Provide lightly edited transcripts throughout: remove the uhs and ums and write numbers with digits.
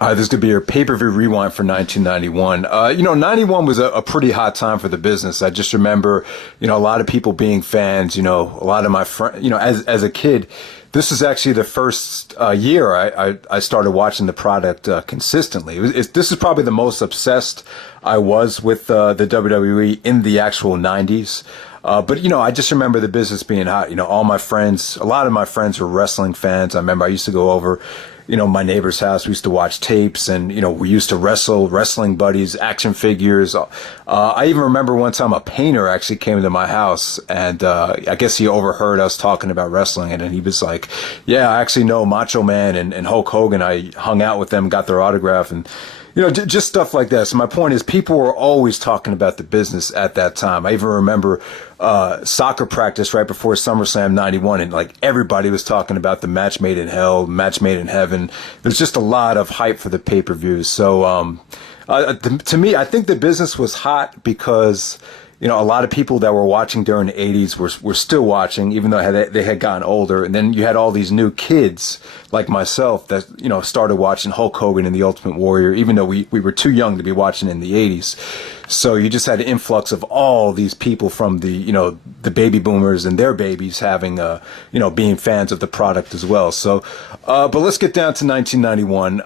This could be your pay-per-view rewind for 1991. 91 was a pretty hot time for the business. I just remember, a lot of people being fans, a lot of my friends, as a kid, this is actually the first year I started watching the product consistently. This is probably the most obsessed I was with the WWE in the actual 90s. But I just remember the business being hot. All my friends, a lot of my friends were wrestling fans. I remember I used to go over, my neighbor's house. We used to watch tapes and, we used to wrestling buddies, action figures. I even remember one time a painter actually came to my house and, I guess he overheard us talking about wrestling and he was like, yeah, I actually know Macho Man and Hulk Hogan. I hung out with them, got their autograph and, just stuff like that. So my point is people were always talking about the business at that time. I even remember soccer practice right before SummerSlam 91 and like everybody was talking about the match made in hell, match made in heaven. There's just a lot of hype for the pay-per-views. So to me, I think the business was hot because a lot of people that were watching during the 80s were still watching, even though they had gotten older. And then you had all these new kids like myself that, started watching Hulk Hogan and the Ultimate Warrior, even though we were too young to be watching in the 80s. So you just had an influx of all these people from the baby boomers and their babies having, being fans of the product as well. So, but let's get down to 1991.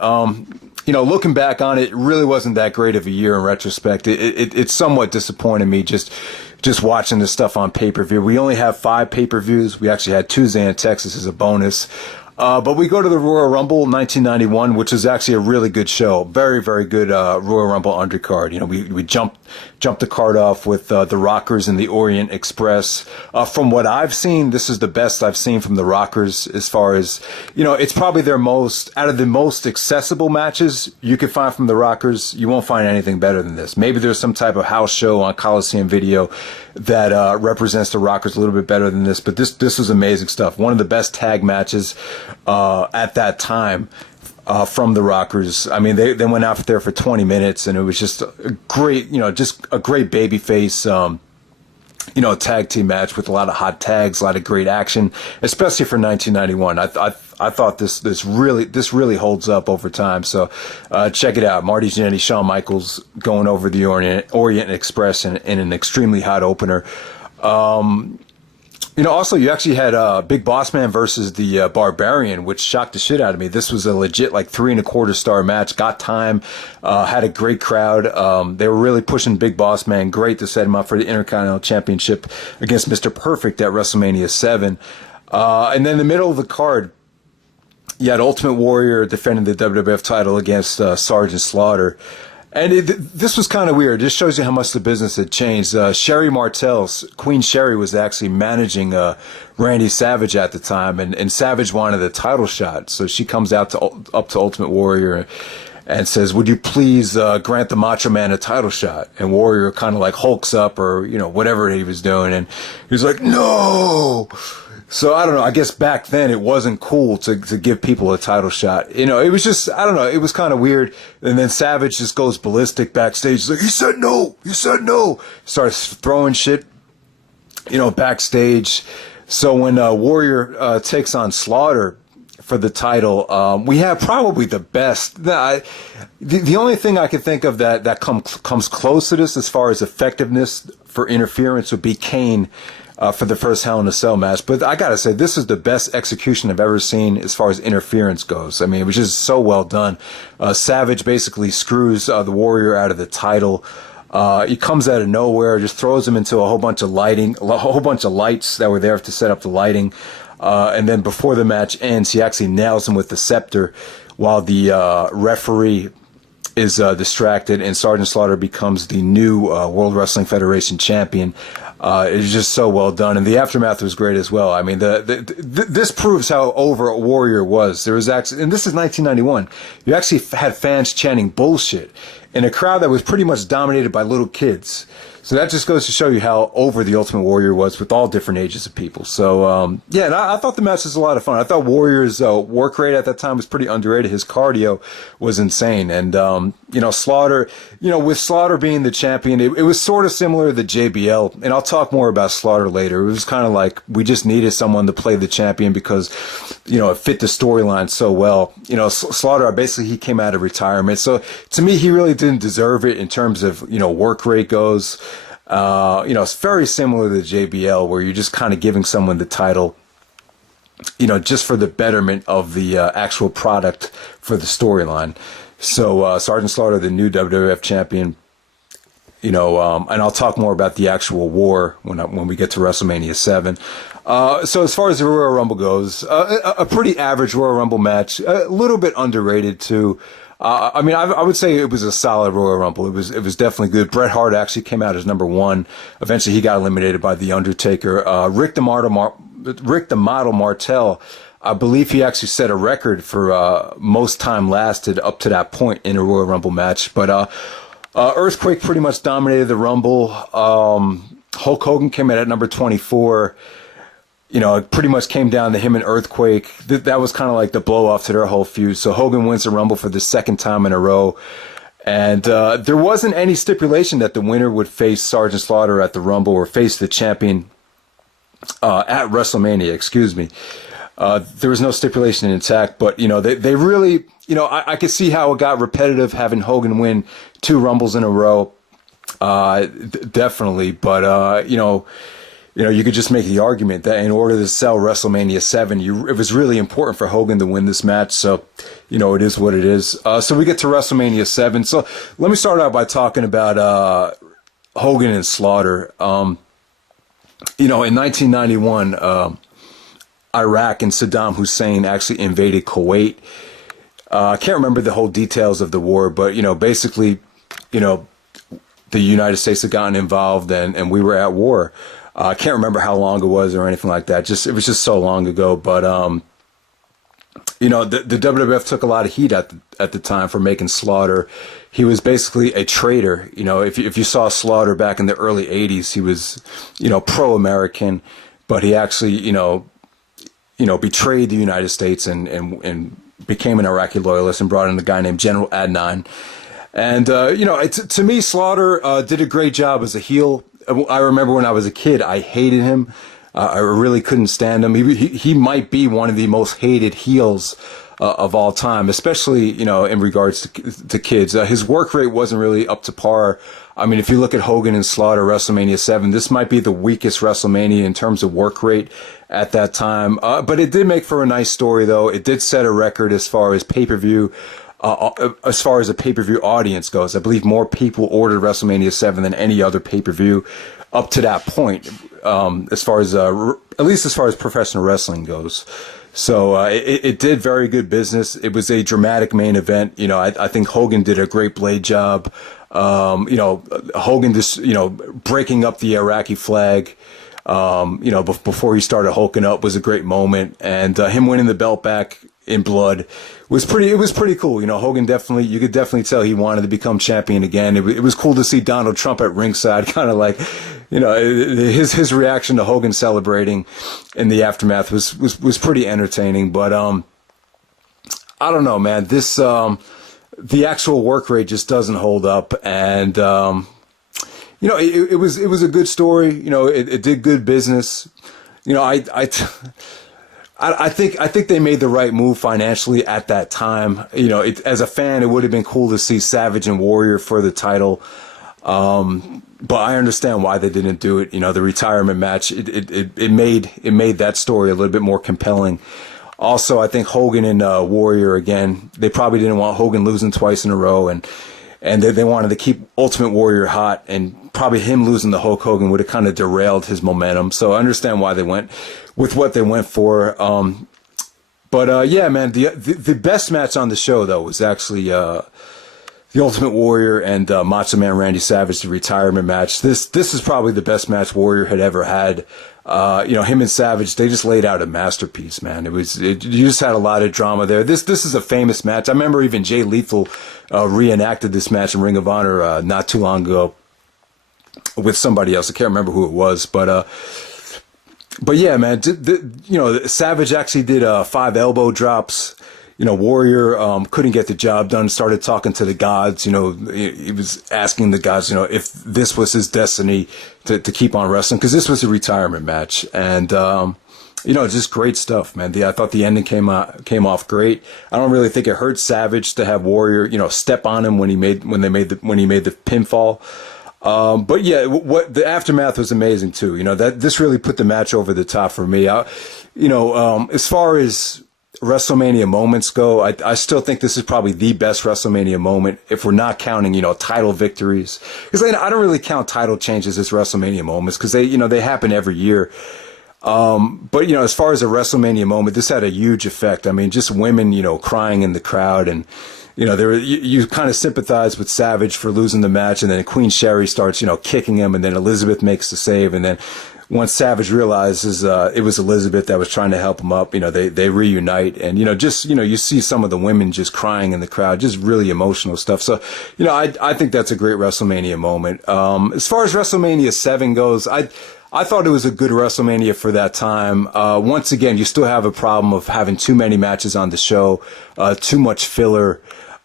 Looking back on it, it really wasn't that great of a year in retrospect. It somewhat disappointed me just watching this stuff on pay-per-view. We only have 5 pay-per-views. We actually had Tuesday in Texas as a bonus. But we go to the Royal Rumble 1991, which is actually a really good show. Very, very good Royal Rumble undercard. We jumped the card off with the Rockers and the Orient Express. From what I've seen, this is the best I've seen from the Rockers as far as, it's probably their out of the most accessible matches you could find from the Rockers. You won't find anything better than this. Maybe there's some type of house show on Coliseum Video that represents the Rockers a little bit better than this, but this was amazing stuff. One of the best tag matches at that time from the Rockers. I mean, they went out there for 20 minutes, and it was just a great, just a great babyface, tag team match with a lot of hot tags, a lot of great action, especially for 1991. I thought this really holds up over time. So check it out. Marty Jannetty, Shawn Michaels going over the Orient Express in an extremely hot opener. Also, you actually had Big Bossman versus the Barbarian, which shocked the shit out of me. This was a legit 3.25 star match. Got time, had a great crowd. They were really pushing Big Bossman. Great to set him up for the Intercontinental Championship against Mr. Perfect at WrestleMania 7. And then in the middle of the card, you had Ultimate Warrior defending the WWF title against Sergeant Slaughter. And this was kind of weird. This shows you how much the business had changed. Sherry Martel, Queen Sherry, was actually managing Randy Savage at the time, and Savage wanted a title shot. So she comes out up to Ultimate Warrior and says, "Would you please grant the Macho Man a title shot?" And Warrior kind of hulks up or whatever he was doing, and he's like, "No." So I don't know. I guess back then it wasn't cool to give people a title shot. It was just, I don't know. It was kind of weird. And then Savage just goes ballistic backstage. He's like, "He said no. He said no." Starts throwing shit, backstage. So when Warrior takes on Slaughter for the title, we have probably the best. The only thing I can think of that comes close to this as far as effectiveness for interference would be Kane. For the first Hell in a Cell match. But I gotta say, this is the best execution I've ever seen as far as interference goes. I mean, it was just so well done. Savage basically screws the Warrior out of the title. He comes out of nowhere, just throws him into a whole bunch of lights that were there to set up the lighting. And then before the match ends, he actually nails him with the scepter while the referee is distracted, and Sergeant Slaughter becomes the new World Wrestling Federation champion. It was just so well done, and the aftermath was great as well. I mean, this proves how over a Warrior was. There was actually, and this is 1991. You actually had fans chanting bullshit, in a crowd that was pretty much dominated by little kids. So that just goes to show you how over the Ultimate Warrior was with all different ages of people. So, yeah, and I thought the match was a lot of fun. I thought Warrior's work rate at that time was pretty underrated. His cardio was insane. And, Slaughter, with Slaughter being the champion, it was sort of similar to the JBL. And I'll talk more about Slaughter later. It was kind of like we just needed someone to play the champion because, it fit the storyline so well. Slaughter, basically, he came out of retirement. So to me, he really didn't deserve it in terms of, work rate goes. It's very similar to the JBL where you're just kind of giving someone the title, just for the betterment of the actual product for the storyline. So Sergeant Slaughter, the new WWF champion, and I'll talk more about the actual war when we get to WrestleMania 7. So as far as the Royal Rumble goes, a pretty average Royal Rumble match, a little bit underrated too. I would say it was a solid Royal Rumble. It was definitely good. Bret Hart actually came out as number 1. Eventually, he got eliminated by The Undertaker. Rick the Model Martel, I believe he actually set a record for most time lasted up to that point in a Royal Rumble match. But Earthquake pretty much dominated the Rumble. Hulk Hogan came in at number 24. It pretty much came down to him and Earthquake. That was kind of like the blow-off to their whole feud. So Hogan wins the Rumble for the second time in a row. And there wasn't any stipulation that the winner would face Sergeant Slaughter at the Rumble or face the champion at WrestleMania, excuse me. There was no stipulation intact, but, they really, I could see how it got repetitive having Hogan win 2 Rumbles in a row. Definitely. But, you could just make the argument that in order to sell WrestleMania 7, it was really important for Hogan to win this match. So, it is what it is. So we get to WrestleMania 7. So let me start out by talking about Hogan and Slaughter. In 1991, Iraq and Saddam Hussein actually invaded Kuwait. I can't remember the whole details of the war, but, basically, the United States had gotten involved and we were at war. I can't remember how long it was or anything like that. It was just so long ago. But, the WWF took a lot of heat at the time for making Slaughter. He was basically a traitor. If you saw Slaughter back in the early 80s, he was, pro-American, but he actually, betrayed the United States and became an Iraqi loyalist and brought in a guy named General Adnan. And, to me, Slaughter did a great job as a heel. I remember when I was a kid, I hated him. I really couldn't stand him. He might be one of the most hated heels of all time, especially, in regards to kids. His work rate wasn't really up to par. I mean, if you look at Hogan and Slaughter WrestleMania 7, this might be the weakest WrestleMania in terms of work rate at that time. But it did make for a nice story, though. It did set a record as far as pay-per-view. As far as a pay-per-view audience goes, I believe more people ordered WrestleMania 7 than any other pay-per-view up to that point, as far as, at least as far as professional wrestling goes. So, it did very good business. It was a dramatic main event. I think Hogan did a great blade job. Hogan just, breaking up the Iraqi flag, before he started hulking up was a great moment. And, him winning the belt back in blood was pretty cool. Hogan you could definitely tell he wanted to become champion again. It was cool to see Donald Trump at ringside, kind of like, his reaction to Hogan celebrating in the aftermath was pretty entertaining. But, I don't know, man, this, the actual work rate just doesn't hold up. And, it was a good story. It did good business. I think they made the right move financially at that time. As a fan, it would have been cool to see Savage and Warrior for the title. But I understand why they didn't do it. The retirement match, it made that story a little bit more compelling. Also, I think Hogan and Warrior, again, they probably didn't want Hogan losing twice in a row, and they wanted to keep Ultimate Warrior hot, and probably him losing to Hulk Hogan would have kind of derailed his momentum. So I understand why they went with what they went for. Yeah, man, the best match on the show, though, was actually the Ultimate Warrior and Macho Man Randy Savage, the retirement match. This is probably the best match Warrior had ever had. Him and Savage, they just laid out a masterpiece, man. You just had a lot of drama there. This is a famous match. I remember even Jay Lethal reenacted this match in Ring of Honor not too long ago with somebody else. I can't remember who it was, but yeah, man. Savage actually did 5 elbow drops. Warrior couldn't get the job done, started talking to the gods. He was asking the gods, if this was his destiny to keep on wrestling, because this was a retirement match. And, just great stuff, man. I thought the ending came off great. I don't really think it hurt Savage to have Warrior, step on him when he made the pinfall. But yeah, what the aftermath was amazing too. That this really put the match over the top for me. As far as WrestleMania moments go, I still think this is probably the best WrestleMania moment if we're not counting, title victories. Because I don't really count title changes as WrestleMania moments because they happen every year. But as far as a WrestleMania moment, this had a huge effect. I mean, just women, crying in the crowd, and you kind of sympathize with Savage for losing the match, and then Queen Sherry starts, kicking him, and then Elizabeth makes the save, and then once Savage realizes it was Elizabeth that was trying to help him up, they reunite, and you see some of the women just crying in the crowd, just really emotional stuff. So I think that's a great WrestleMania moment. As far as WrestleMania 7 goes, I thought it was a good WrestleMania for that time. Once again, you still have a problem of having too many matches on the show, too much filler.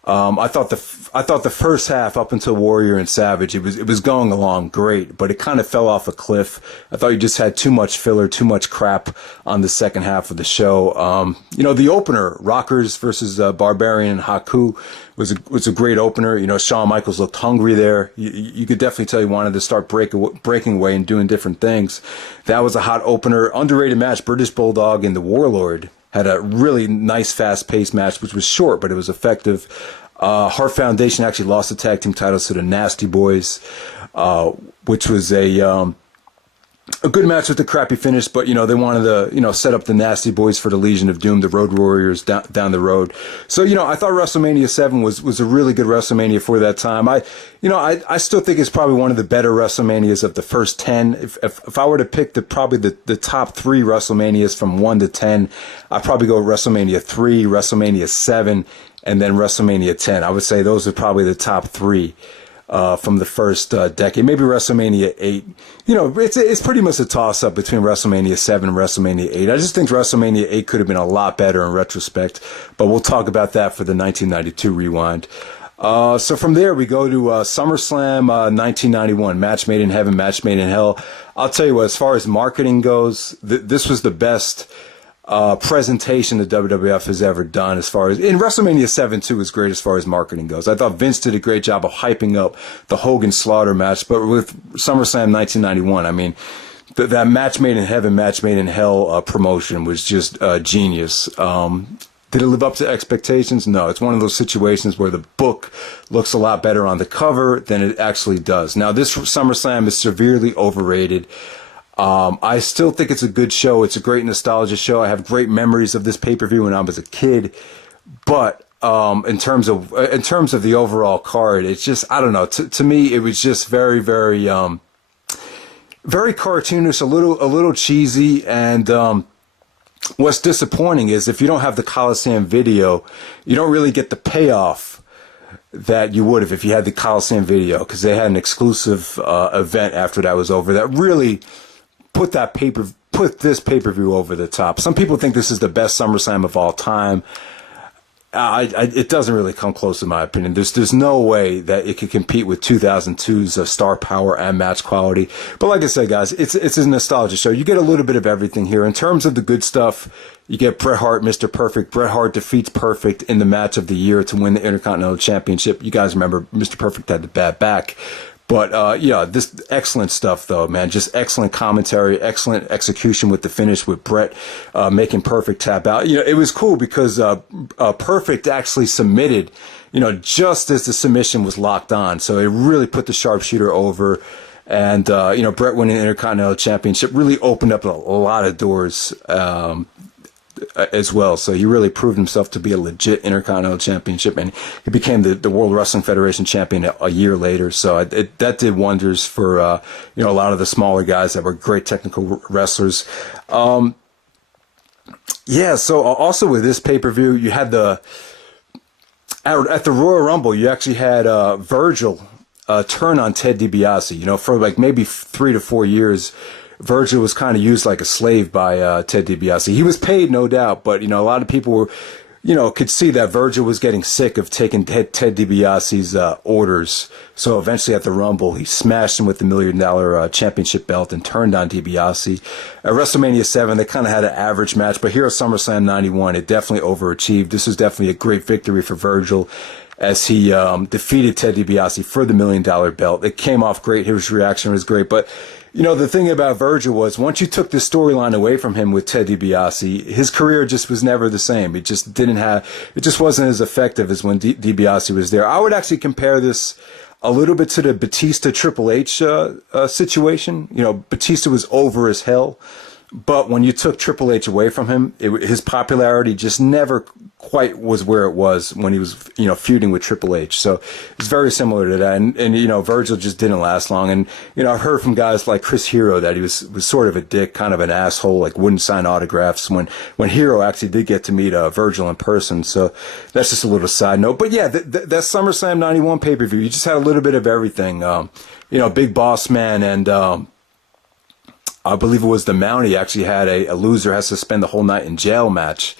I thought the first half up until Warrior and Savage, it was going along great, but it kind of fell off a cliff. I thought you just had too much filler, too much crap on the second half of the show. The opener, Rockers versus Barbarian and Haku, was a great opener. Shawn Michaels looked hungry there. You could definitely tell he wanted to start breaking away and doing different things. That was a hot opener. Underrated match, British Bulldog and the Warlord had a really nice, fast-paced match, which was short, but it was effective. Hart Foundation actually lost the tag team titles to the Nasty Boys, which was a good match with the crappy finish, but they wanted to set up the Nasty Boys for the Legion of Doom, the Road Warriors down the road. So I thought WrestleMania 7 was a really good WrestleMania for that time. I still think it's probably one of the better WrestleManias of the first 10. If I were to pick the top 3 WrestleManias from 1 to 10, I'd probably go WrestleMania 3, WrestleMania 7, and then WrestleMania 10. I would say those are probably the top 3 from the first decade. Maybe WrestleMania 8. It's pretty much a toss-up between WrestleMania 7 and WrestleMania 8. I just think WrestleMania 8 could have been a lot better in retrospect, but we'll talk about that for the 1992 rewind. So from there, we go to SummerSlam 1991, match made in heaven, match made in hell. I'll tell you what, as far as marketing goes, this was the best presentation the WWF has ever done. As far as in WrestleMania 7 too was great as far as marketing goes. I thought Vince did a great job of hyping up the Hogan Slaughter match, but with SummerSlam 1991, I mean, that match made in heaven, match made in hell promotion was just genius. Did it live up to expectations? No. It's one of those situations where the book looks a lot better on the cover than it actually does. Now, this SummerSlam is severely overrated. I still think it's a good show. It's a great nostalgia show. I have great memories of this pay-per-view when I was a kid. But in terms of the overall card, it's just, I don't know. To me, it was just very, very, very cartoonish, a little cheesy, and what's disappointing is if you don't have the Coliseum video, you don't really get the payoff that you would have if you had the Coliseum video, because they had an exclusive event after that was over that really put this pay-per-view over the top. Some people think this is the best SummerSlam of all time. It doesn't really come close in my opinion. There's no way that it could compete with 2002's star power and match quality. But like I said, guys, it's a nostalgia show. You get a little bit of everything here. In terms of the good stuff, you get Bret Hart, Mr. Perfect. Bret Hart defeats Perfect in the match of the year to win the Intercontinental Championship. You guys remember Mr. Perfect had the bad back. But, this excellent stuff, though, man. Just excellent commentary, excellent execution with the finish with Bret making Perfect tap out. It was cool because Perfect actually submitted, just as the submission was locked on. So it really put the sharpshooter over. And, Bret winning the Intercontinental Championship really opened up a lot of doors. as well. So he really proved himself to be a legit Intercontinental Championship, and he became the World Wrestling Federation champion a year later. So that did wonders for a lot of the smaller guys that were great technical wrestlers. So also with this pay-per-view, you had at the Royal Rumble, you actually had Virgil turn on Ted Dibiase. For like maybe 3 to 4 years, Virgil was kind of used like a slave by Ted Dibiase. He was paid, no doubt, but a lot of people were, could see that Virgil was getting sick of taking Ted Dibiase's orders. So eventually at the Rumble, he smashed him with the $1 million championship belt and turned on Dibiase. At WrestleMania 7, they kind of had an average match, but here at SummerSlam 91, it definitely overachieved. This was definitely a great victory for Virgil as he defeated Ted Dibiase for the $1 million belt. It came off great. His reaction was great, but the thing about Virgil was once you took this storyline away from him with Ted DiBiase, his career just was never the same. It just wasn't as effective as when DiBiase was there. I would actually compare this a little bit to the Batista Triple H situation. Batista was over as hell, but when you took Triple H away from him, his popularity just never quite was where it was when he was, feuding with Triple H. So it's very similar to that. And Virgil just didn't last long. And, I've heard from guys like Chris Hero that he was sort of a dick, kind of an asshole, like wouldn't sign autographs when Hero actually did get to meet Virgil in person. So that's just a little side note. But yeah, that SummerSlam 91 pay-per-view, you just had a little bit of everything. Big Bossman and, I believe it was the Mountie actually had a loser has to spend the whole night in jail match.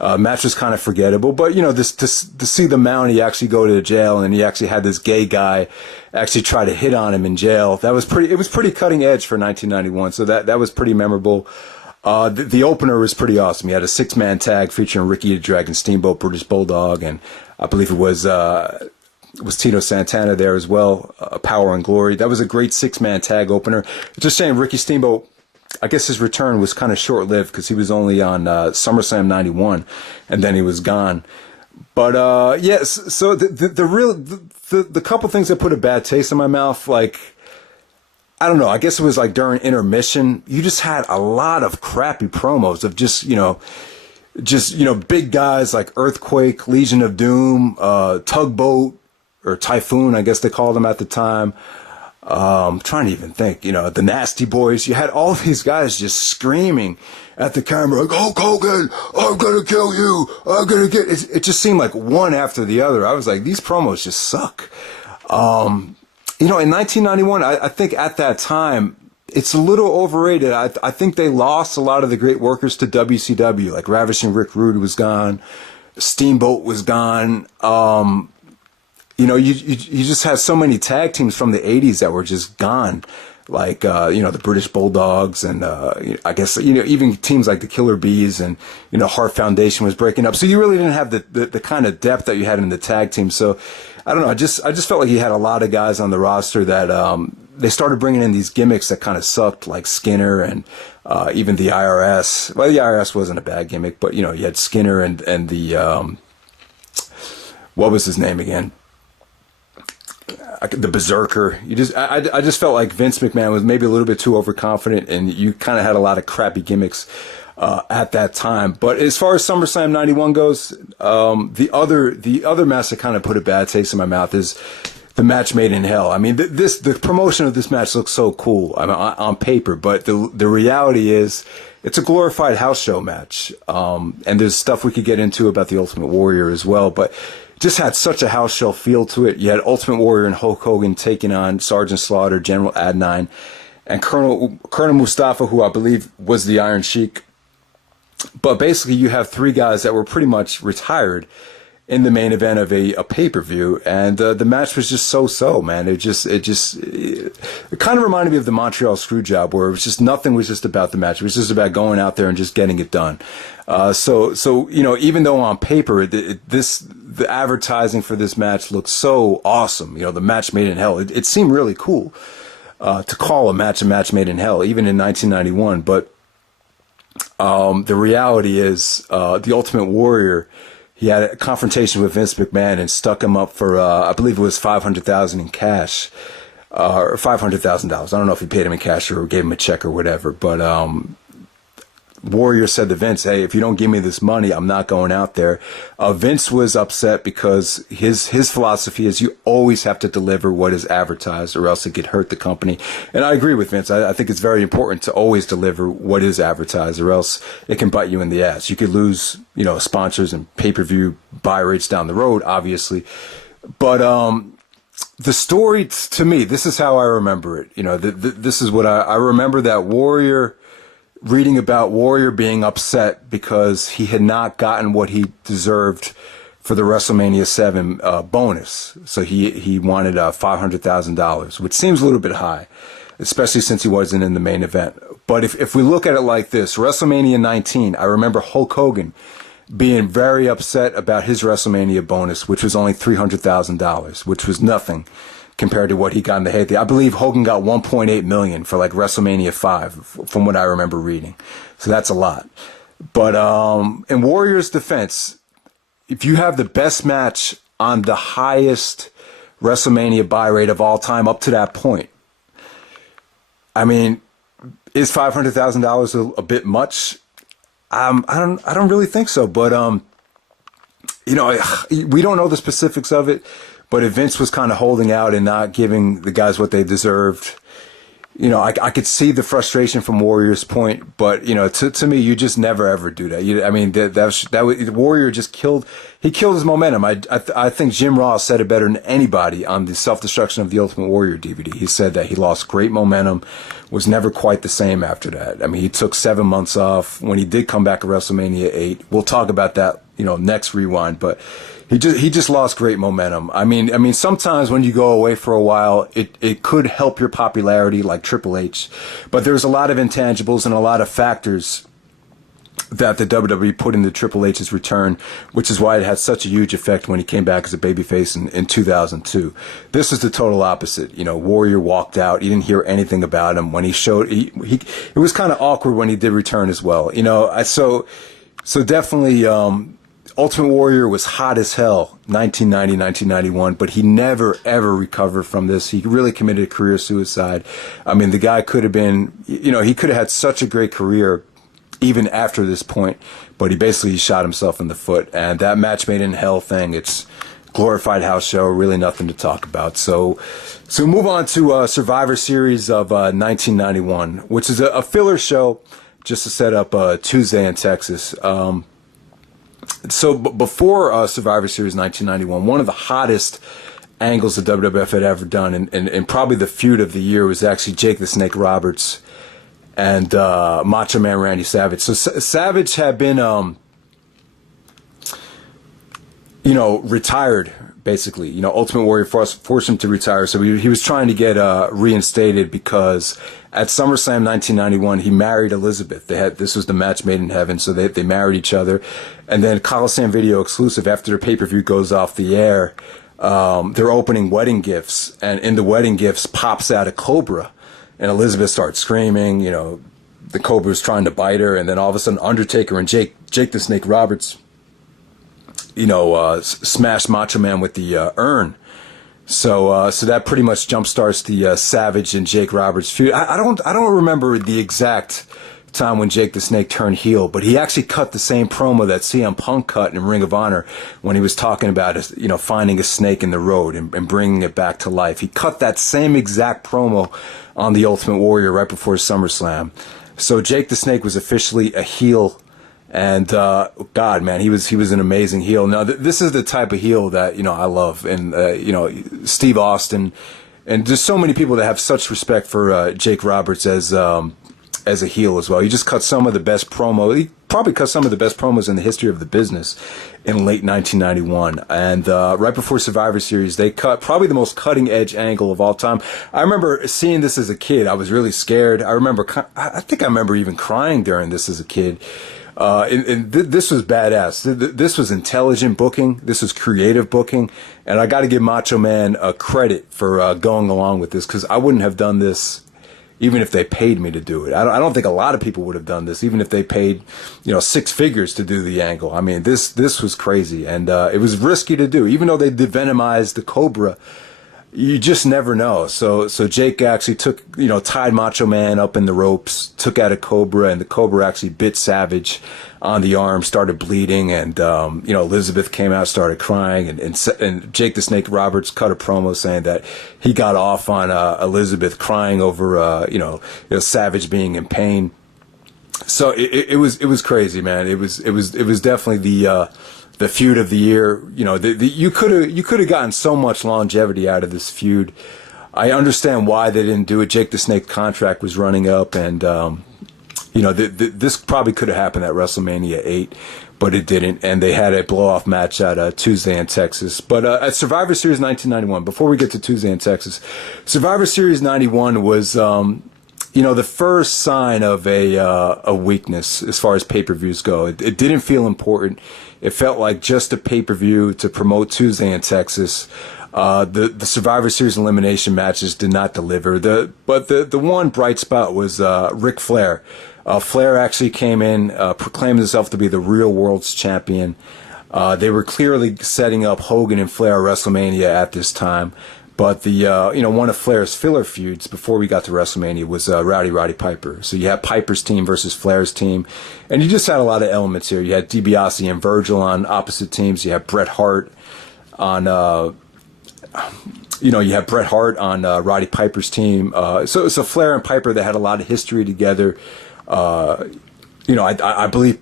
Match was kind of forgettable, but this to see the Mountie actually go to jail, and he actually had this gay guy actually try to hit on him in jail. It was pretty cutting edge for 1991. So that was pretty memorable. The opener was pretty awesome. He had a 6-man tag featuring Ricky the Dragon Steamboat, British Bulldog, and I believe it was Tito Santana there as well. Power and Glory. That was a great 6-man tag opener. It's just saying Ricky Steamboat, I guess his return was kind of short-lived because he was only on SummerSlam 91, and then he was gone. But so the couple things that put a bad taste in my mouth, like, I don't know, I guess it was like during intermission, you just had a lot of crappy promos of just big guys like Earthquake, Legion of Doom, Tugboat, or Typhoon, I guess they called them at the time. I'm trying to even think, the Nasty Boys. You had all these guys just screaming at the camera, like, "Oh, Hogan, I'm gonna kill you. I'm gonna get." It just seemed like one after the other. I was like, these promos just suck. In 1991, I think at that time, it's a little overrated. I think they lost a lot of the great workers to WCW, like Ravishing Rick Rude was gone, Steamboat was gone. You just had so many tag teams from the 80s that were just gone. Like, the British Bulldogs and, I guess, even teams like the Killer Bees and, Hart Foundation was breaking up. So you really didn't have the kind of depth that you had in the tag team. So I don't know. I just felt like you had a lot of guys on the roster that, they started bringing in these gimmicks that kind of sucked, like Skinner and, even the IRS. Well, the IRS wasn't a bad gimmick, but, you had Skinner and the, what was his name again? The Berserker. I just felt like Vince McMahon was maybe a little bit too overconfident, and you kind of had a lot of crappy gimmicks at that time. But as far as SummerSlam 91 goes, the other match that kind of put a bad taste in my mouth is the match made in hell. I mean, the promotion of this match looks so cool, on paper, but the reality is it's a glorified house show match. And there's stuff we could get into about the Ultimate Warrior as well, but just had such a house show feel to it. You had Ultimate Warrior and Hulk Hogan taking on Sergeant Slaughter, General Adnine, and Colonel Mustafa, who I believe was the Iron Sheik. But basically, you have 3 guys that were pretty much retired in the main event of a pay-per-view, and the match was just so-so, man. It kind of reminded me of the Montreal Screwjob, where it was just nothing was just about the match. It was just about going out there and just getting it done. So even though on paper the advertising for this match looked so awesome, the match made in hell, it seemed really cool to call a match made in hell, even in 1991. But the reality is, the Ultimate Warrior, he had a confrontation with Vince McMahon and stuck him up for, I believe it was $500,000 in cash, or $500,000. I don't know if he paid him in cash or gave him a check or whatever, but Warrior said to Vince, hey, if you don't give me this money, I'm not going out there. Vince was upset because his philosophy is you always have to deliver what is advertised or else it could hurt the company. And I agree with Vince. I think it's very important to always deliver what is advertised or else it can bite you in the ass. You could lose, sponsors and pay-per-view buy rates down the road, obviously. But the story, to me, this is how I remember it. This is what I remember, that Warrior, reading about Warrior being upset because he had not gotten what he deserved for the WrestleMania 7 bonus. So he wanted $500,000, which seems a little bit high, especially since he wasn't in the main event. But if we look at it like this, WrestleMania 19, I remember Hulk Hogan being very upset about his WrestleMania bonus, which was only $300,000, which was nothing compared to what he got in the heyday. I believe Hogan got $1.8 million for like WrestleMania 5, from what I remember reading. So that's a lot. But in Warrior's defense, if you have the best match on the highest WrestleMania buy rate of all time up to that point, I mean, is $500,000 a bit much? I don't really think so. But we don't know the specifics of it. But if Vince was kind of holding out and not giving the guys what they deserved, I could see the frustration from Warrior's point. But, to me, you just never, ever do that. Warrior just killed his momentum. I think Jim Ross said it better than anybody on the Self-Destruction of the Ultimate Warrior DVD. He said that he lost great momentum, was never quite the same after that. I mean, he took 7 months off. When he did come back at WrestleMania 8, we'll talk about that, next rewind. But he just lost great momentum. I mean, sometimes when you go away for a while, it could help your popularity, like Triple H. But there's a lot of intangibles and a lot of factors that the WWE put into Triple H's return, which is why it had such a huge effect when he came back as a babyface in 2002. This is the total opposite. Warrior walked out. You didn't hear anything about him when he showed. It was kind of awkward when he did return as well. So definitely. Ultimate Warrior was hot as hell, 1990, 1991, but he never, ever recovered from this. He really committed career suicide. I mean, the guy could have been, he could have had such a great career even after this point, but he basically shot himself in the foot. And that match made in hell thing, it's glorified house show, really nothing to talk about. So move on to Survivor Series of 1991, which is a filler show just to set up Tuesday in Texas. So before Survivor Series 1991, one of the hottest angles the WWF had ever done, and probably the feud of the year, was actually Jake the Snake Roberts and Macho Man Randy Savage. So Savage had been, retired, basically. Ultimate Warrior forced him to retire. So he was trying to get reinstated because at SummerSlam 1991, he married Elizabeth. This was the match made in heaven, so they married each other. And then Coliseum Video exclusive, after the pay-per-view goes off the air, they're opening wedding gifts, and in the wedding gifts pops out a cobra, and Elizabeth starts screaming. The cobra's trying to bite her, and then all of a sudden Undertaker and Jake the Snake Roberts, smash Macho Man with the urn. So that pretty much jumpstarts the Savage and Jake Roberts feud. I don't remember the exact time when Jake the Snake turned heel, but he actually cut the same promo that CM Punk cut in Ring of Honor when he was talking about finding a snake in the road and bringing it back to life. He cut that same exact promo on the Ultimate Warrior right before SummerSlam. So Jake the Snake was officially a heel. And God, man, he was an amazing heel. Now, this is the type of heel that I love, and Steve Austin, and there's so many people that have such respect for Jake Roberts as a heel as well. He just cut some of the best promo. He probably cut some of the best promos in the history of the business in late 1991. And right before Survivor Series, they cut probably the most cutting edge angle of all time. I remember seeing this as a kid. I was really scared. I think I remember even crying during this as a kid. This was badass. This was intelligent booking. This was creative booking. And I got to give Macho Man credit for going along with this, because I wouldn't have done this even if they paid me to do it. I don't think a lot of people would have done this, even if they paid, six figures to do the angle. I mean, this was crazy, and it was risky to do. Even though they devenomized the Cobra, you just never know. So Jake actually took, tied Macho Man up in the ropes, took out a Cobra, and the Cobra actually bit Savage on the arm, started bleeding, and Elizabeth came out, started crying, and Jake the Snake Roberts cut a promo saying that he got off on Elizabeth crying over Savage being in pain. So it was crazy, man. It was definitely the feud of the year. You could have gotten so much longevity out of this feud. I understand why they didn't do it. Jake the Snake contract was running up, and this probably could have happened at WrestleMania 8, but it didn't. And they had a blow-off match at Tuesday in Texas. But at Survivor Series 1991, before we get to Tuesday in Texas, Survivor Series 91 was the first sign of a weakness as far as pay-per-views go. It didn't feel important. It felt like just a pay-per-view to promote Tuesday in Texas. The Survivor Series elimination matches did not deliver. But the one bright spot was Ric Flair. Flair actually came in, proclaimed himself to be the real world's champion. They were clearly setting up Hogan and Flair WrestleMania at this time. But one of Flair's filler feuds before we got to WrestleMania was Roddy Piper. So you had Piper's team versus Flair's team, and you just had a lot of elements here. You had Dibiase and Virgil on opposite teams. You had Bret Hart on, Roddy Piper's team. So Flair and Piper, they had a lot of history together. I believe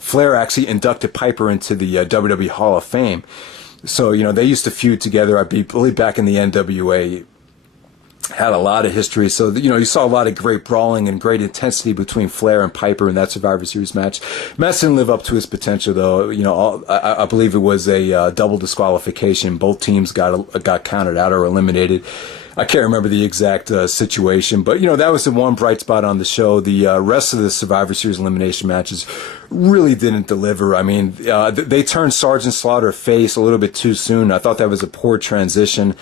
Flair actually inducted Piper into the WWE Hall of Fame. So, they used to feud together. I believe back in the NWA, had a lot of history. So, you saw a lot of great brawling and great intensity between Flair and Piper in that Survivor Series match. Match didn't live up to his potential, though. I believe it was a double disqualification. Both teams got counted out or eliminated. I can't remember the exact situation, but that was the one bright spot on the show. The rest of the Survivor Series elimination matches really didn't deliver. I mean, they turned Sergeant Slaughter face a little bit too soon. I thought that was a poor transition.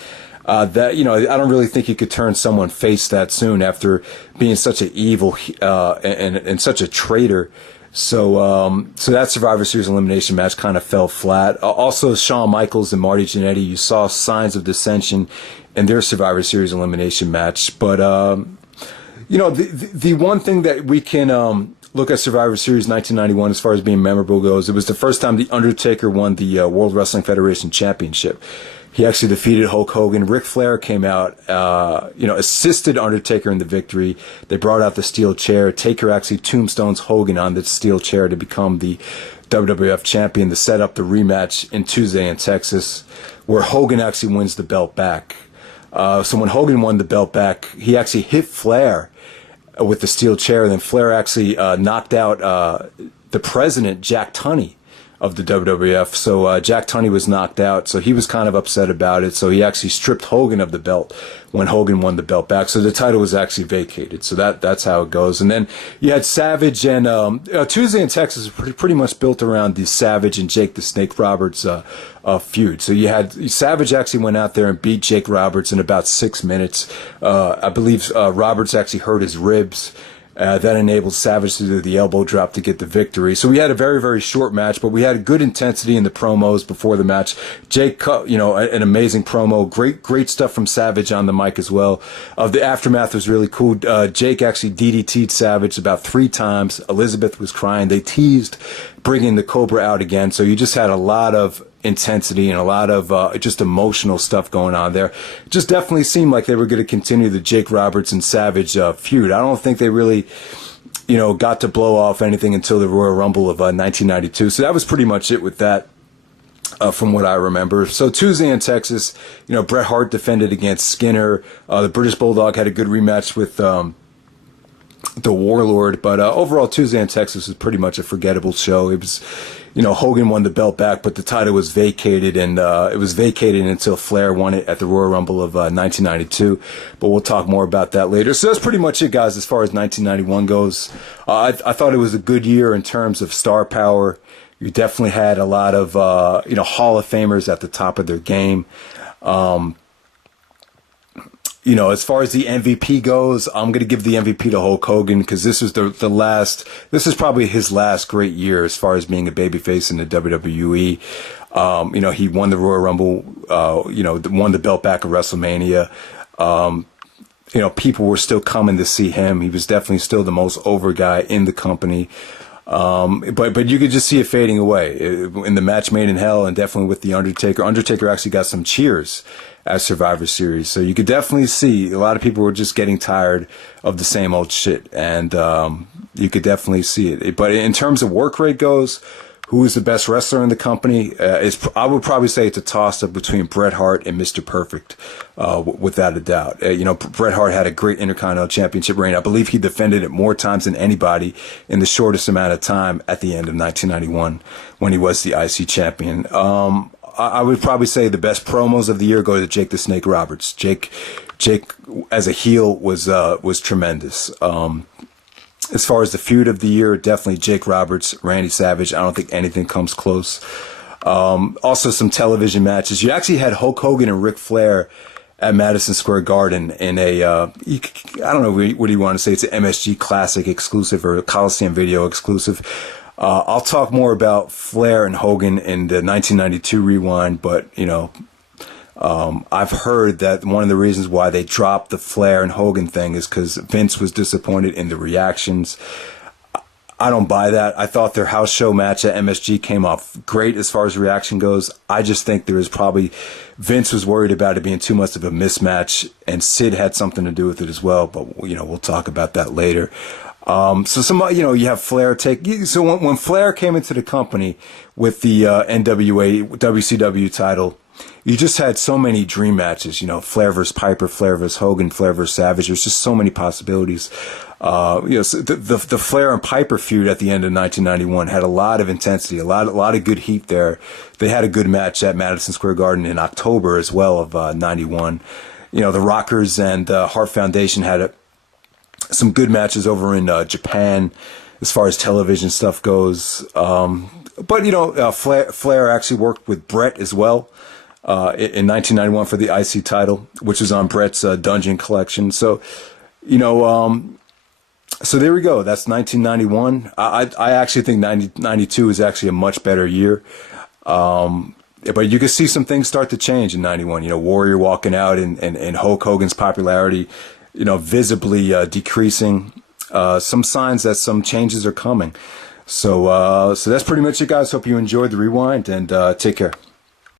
I don't really think you could turn someone face that soon after being such an evil and such a traitor. So that Survivor Series elimination match kind of fell flat. Also, Shawn Michaels and Marty Jannetty, you saw signs of dissension in their Survivor Series elimination match. But, the one thing that we can look at Survivor Series 1991 as far as being memorable goes, it was the first time The Undertaker won the World Wrestling Federation Championship. He actually defeated Hulk Hogan. Ric Flair came out, assisted Undertaker in the victory. They brought out the steel chair. Taker actually tombstones Hogan on the steel chair to become the WWF champion to set up the rematch in Tuesday in Texas, where Hogan actually wins the belt back. So when Hogan won the belt back, he actually hit Flair with the steel chair. And then Flair actually knocked out the president, Jack Tunney, of the WWF. So Jack Tunney was knocked out, so he was kind of upset about it. So he actually stripped Hogan of the belt when Hogan won the belt back. So the title was actually vacated. So that's how it goes. And then you had Savage and Tuesday in Texas is pretty much built around the Savage and Jake the Snake Roberts feud. So you had Savage actually went out there and beat Jake Roberts in about 6 minutes. I believe Roberts actually hurt his ribs. That enabled Savage to do the elbow drop to get the victory. So we had a very, very short match, but we had good intensity in the promos before the match. Jake cut, an amazing promo. Great stuff from Savage on the mic as well. The aftermath was really cool. Jake actually DDT'd Savage about 3 times. Elizabeth was crying. They teased bringing the Cobra out again. So you just had a lot of intensity and a lot of just emotional stuff going on there. It just definitely seemed like they were going to continue the Jake Roberts and Savage feud. I don't think they really, got to blow off anything until the Royal Rumble of 1992. So that was pretty much it with that. From what I remember. So Tuesday in Texas, Bret Hart defended against Skinner. The British Bulldog had a good rematch with the Warlord, but overall Tuesday in Texas was pretty much a forgettable show. It was, Hogan won the belt back, but the title was vacated, and it was vacated until Flair won it at the Royal Rumble of 1992. But we'll talk more about that later. So that's pretty much it, guys, as far as 1991 goes. I thought it was a good year in terms of star power. You definitely had a lot of Hall of Famers at the top of their game. as far as the MVP goes, I'm going to give the MVP to Hulk Hogan because this is this is probably his last great year as far as being a babyface in the WWE. He won the Royal Rumble, won the belt back at WrestleMania. People were still coming to see him. He was definitely still the most over guy in the company. But you could just see it fading away in the match made in hell, and definitely with the Undertaker. Undertaker actually got some cheers at Survivor Series, so you could definitely see a lot of people were just getting tired of the same old shit, and you could definitely see it. But in terms of work rate goes, who is the best wrestler in the company? I would probably say it's a toss-up between Bret Hart and Mr. Perfect, without a doubt. Bret Hart had a great Intercontinental Championship reign. I believe he defended it more times than anybody in the shortest amount of time at the end of 1991 when he was the IC champion. I would probably say the best promos of the year go to Jake the Snake Roberts. Jake as a heel was tremendous. As far as the feud of the year, definitely Jake Roberts, Randy Savage. I don't think anything comes close. Also some television matches. You actually had Hulk Hogan and Ric Flair at Madison Square Garden in a, I don't know what do you want to say, it's an MSG Classic exclusive or a Coliseum Video exclusive. I'll talk more about Flair and Hogan in the 1992 rewind, but, I've heard that one of the reasons why they dropped the Flair and Hogan thing is because Vince was disappointed in the reactions. I don't buy that. I thought their house show match at MSG came off great as far as reaction goes. I just think there was probably Vince was worried about it being too much of a mismatch, and Sid had something to do with it as well. But we'll talk about that later. You have Flair take. So when Flair came into the company with the NWA WCW title, you just had so many dream matches, Flair versus Piper, Flair versus Hogan, Flair versus Savage. There's just so many possibilities. So the Flair and Piper feud at the end of 1991 had a lot of intensity, a lot of good heat there. They had a good match at Madison Square Garden in October as well of 91. The Rockers and Hart Foundation had some good matches over in Japan as far as television stuff goes. But Flair actually worked with Bret as well. In 1991 for the IC title, which was on Bret's Dungeon collection. So, so there we go. That's 1991. I actually think 92 is actually a much better year. But you can see some things start to change in 91. Warrior walking out and Hulk Hogan's popularity, visibly decreasing. Some signs that some changes are coming. So that's pretty much it, guys. Hope you enjoyed the rewind, and take care.